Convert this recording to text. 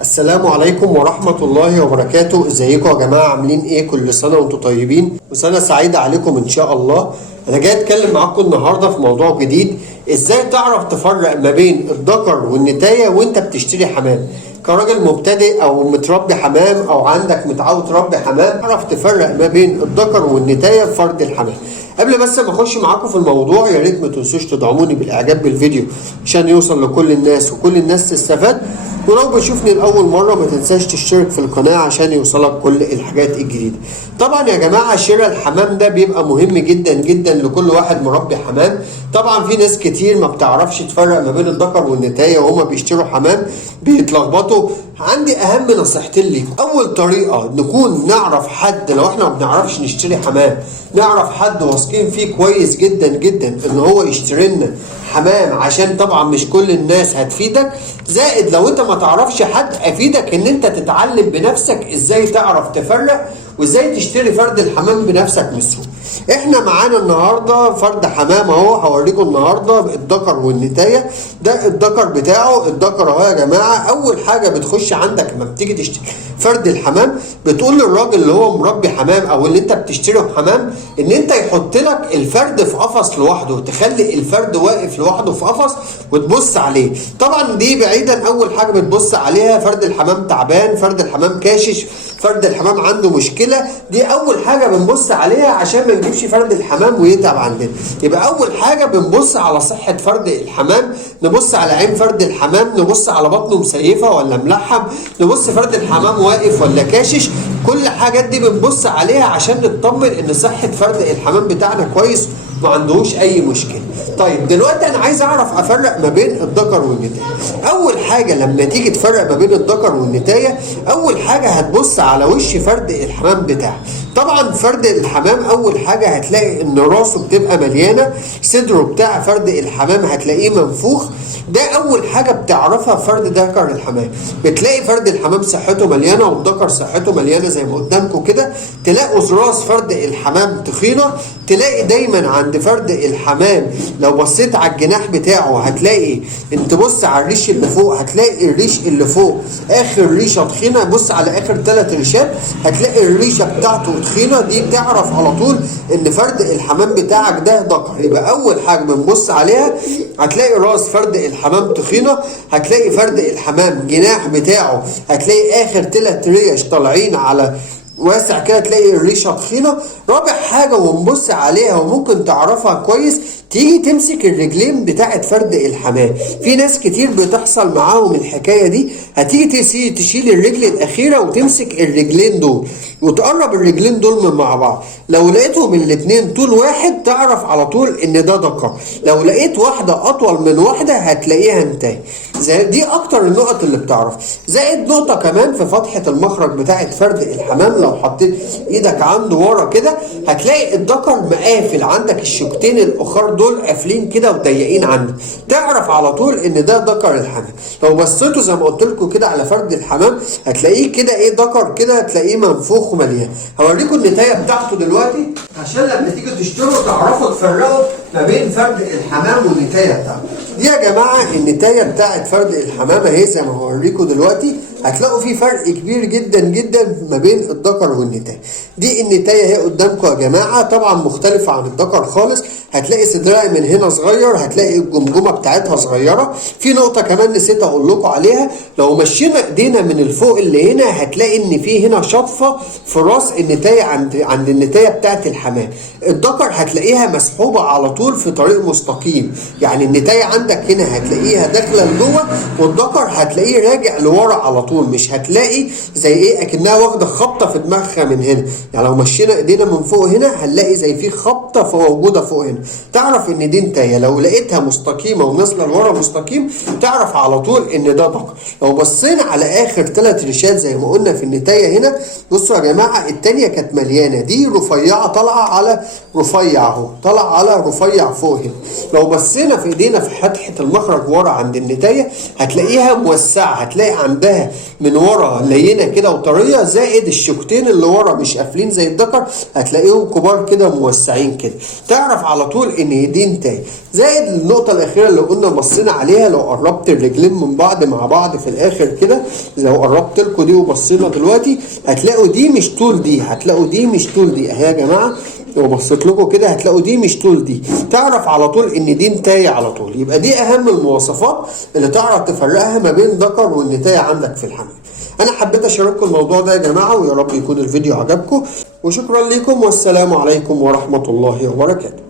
السلام عليكم ورحمة الله وبركاته. ازيكم يا جماعة؟ عاملين ايه؟ كل سنة وانتم طيبين وسنة سعيدة عليكم ان شاء الله. انا جاي اتكلم معاكم النهاردة في موضوع جديد، ازاي تعرف تفرق ما بين الذكر والنتاية وانت بتشتري حمام. كراجل مبتدئ او متربي حمام او عندك متعود تربي حمام، تعرف تفرق ما بين الذكر والنتاية في فرد الحمام. قبل بس ما اخش معاكم في الموضوع، يا ريت ما تنسوش تدعموني بالاعجاب بالفيديو عشان يوصل لكل الناس وكل الناس تستفاد. ولو بتشوفني لاول مره ما تنساش تشترك في القناه عشان يوصلك كل الحاجات الجديده. طبعا يا جماعه شراء الحمام ده بيبقى مهم جدا جدا لكل واحد مربي حمام. طبعا في ناس كتير ما بتعرفش تفرق ما بين الذكر والنتايه وهما بيشتروا حمام، بيتلخبطوا. عندي اهم نصيحتين ليك. اول طريقه نكون نعرف حد، لو احنا ما بنعرفش نشتري حمام نعرف حد واثقين فيه كويس جدا جدا ان هو يشتري لنا حمام، عشان طبعا مش كل الناس هتفيدك. زائد لو انت ما تعرفش حد، افيدك ان انت تتعلم بنفسك ازاي تعرف تفرق وازاي تشتري فرد الحمام بنفسك من السوق. احنا معانا النهارده فرد حمام اهو، هوريكم النهارده الذكر والنتايه. ده الذكر بتاعه، الذكر اهو يا جماعه. اول حاجه بتخش عندك لما بتيجي تشتري فرد الحمام، بتقول للراجل اللي هو مربي حمام او اللي انت بتشتري حمام ان انت يحط لك الفرد في قفص لوحده، تخلي الفرد واقف لوحده في قفص وتبص عليه. طبعا دي بعيدا، اول حاجه بتبص عليها فرد الحمام تعبان، فرد الحمام كاشش، فرد الحمام عنده مشكله. دي اول حاجه بنبص عليها عشان ما نجيبش فرد الحمام ويتعب عندنا. يبقى اول حاجه بنبص على صحه فرد الحمام، نبص على عين فرد الحمام، نبص على بطنه مسيفه ولا ملحم، نبص فرد الحمام واقف ولا كاشش. كل الحاجات دي بنبص عليها عشان نطمن ان صحه فرد الحمام بتاعنا كويس ما عندهوش اي مشكله. طيب دلوقتي انا عايز اعرف افرق ما بين الذكر والنتايه. اول حاجه لما تيجي تفرق ما بين الذكر والنتايه، اول حاجه هتبص على وش فرد الحمام بتاعك. طبعا فرد الحمام اول حاجه هتلاقي ان راسه بتبقى مليانه، صدره بتاع فرد الحمام هتلاقيه منفوخ. ده اول حاجه بتعرفها فرد ذكر الحمام. بتلاقي فرد الحمام صحته مليانه والذكر صحته مليانه زي ما قدامكم كده. تلاقوا راس فرد الحمام تخينه. تلاقي دايما عند فرد الحمام لو بصيت على الجناح بتاعه هتلاقي، انت بص على الريش اللي فوق هتلاقي الريش اللي فوق اخر ريشه تخينه. بص على اخر 3 ريشات هتلاقي الريشه بتاعته تخينه. دي بتعرف على طول ان فرد الحمام بتاعك ده ذكر. يبقى اول حاجه بنبص عليها هتلاقي راس فرد الحمام تخينه، هتلاقي فرد الحمام جناح بتاعه هتلاقي اخر 3 ريش طالعين على واسع كده، تلاقي الريشه تخينه. رابع حاجه ونبص عليها وممكن تعرفها كويس، تيجي تمسك الرجلين بتاعت فرد الحمام. في ناس كتير بتحصل معاهم الحكايه دي. هتيجي تشيل الرجل الاخيره وتمسك الرجلين دول وتقرب الرجلين دول من مع بعض. لو لقيتهم الاتنين طول واحد تعرف على طول ان ده ذكر. لو لقيت واحده اطول من واحده هتلاقيها انتهى. دي اكتر النقط اللي بتعرف. زائد نقطه كمان في فتحه المخرج بتاعت فرد الحمام، لو حطيت ايدك عنده ورا كده هتلاقي الذكر مقافل عندك، الشوكتين الاخر دول قافلين كده وضيقين عندك. تعرف على طول ان ده ذكر الحمام. لو بصيتوا زي ما قلت لكم كده على فرد الحمام هتلاقيه كده ايه، ذكر كده، هتلاقيه منفوخ ومليان. هوريكم النتايه بتاعته دلوقتي عشان لما تيجي تشتروا تعرفوا تفرقوا ما بين فرد الحمام والنتايه بتاعته. دي يا جماعه النتايه بتاعت فرد الحمام اهي زي ما هوريكم دلوقتي. هتلاقوا في فرق كبير جدا جدا ما بين الذكر والنتايه. دي النتايه اهي قدامكم يا جماعه، طبعا مختلفه عن الذكر خالص. هتلاقي صدرها من هنا صغير، هتلاقي الجمجمه بتاعتها صغيره. في نقطه كمان نسيت اقول لكم عليها، لو مشينا ايدينا من الفوق اللي هنا هتلاقي ان في هنا شطفه في راس النتايه عند النتايه بتاعت الحمام. الذكر هتلاقيها مسحوبه على طول في طريق مستقيم، يعني النتايه عندك هنا هتلاقيها داخله لجوه والذكر هتلاقيه راجع لورا على طول. مش هتلاقي زي ايه اكنها واخده خبطه في دماغها من هنا. يعني لو مشينا ايدينا من فوق هنا هنلاقي زي في خبطه موجوده فوق هنا. تعرف ان دي نتايه. لو لقيتها مستقيمه ونازله لورا مستقيم تعرف على طول ان ده ذكر. لو بصينا على اخر 3 ريشات زي ما قلنا في النتايه هنا، بصوا يا جماعه الثانيه كانت مليانه، دي رفيعه طالعه على رفيع اهو، طالعه على رفيع رفيع فوق هنا. لو بصينا في ايدينا في فتحه المخرج ورا عند النتايه هتلاقيها موسعه، هتلاقي عندها من ورا لينه كده وطريه، زائد الشوكتين اللي ورا مش قافلين زي الذكر هتلاقيهم كبار كده موسعين كده. تعرف على طول ان دي نتايه. زائد النقطه الاخيره اللي قلنا بصينا عليها، لو قربت الرجلين من بعض مع بعض في الاخر كده، لو قربت لكم دي وبصينا دلوقتي هتلاقوا دي مش طول دي، هتلاقوا دي مش طول دي اهي يا جماعه. لو بصيت لكم كده هتلاقوا دي مش طول دي. تعرف على طول ان دي نتايه على طول. يبقى دي اهم المواصفات اللي تعرف تفرقها ما بين ذكر والنتايه عندك في الحمل. انا حبيت اشارككم الموضوع ده يا جماعه، ويا رب يكون الفيديو عجبكم، وشكرا لكم والسلام عليكم ورحمه الله وبركاته.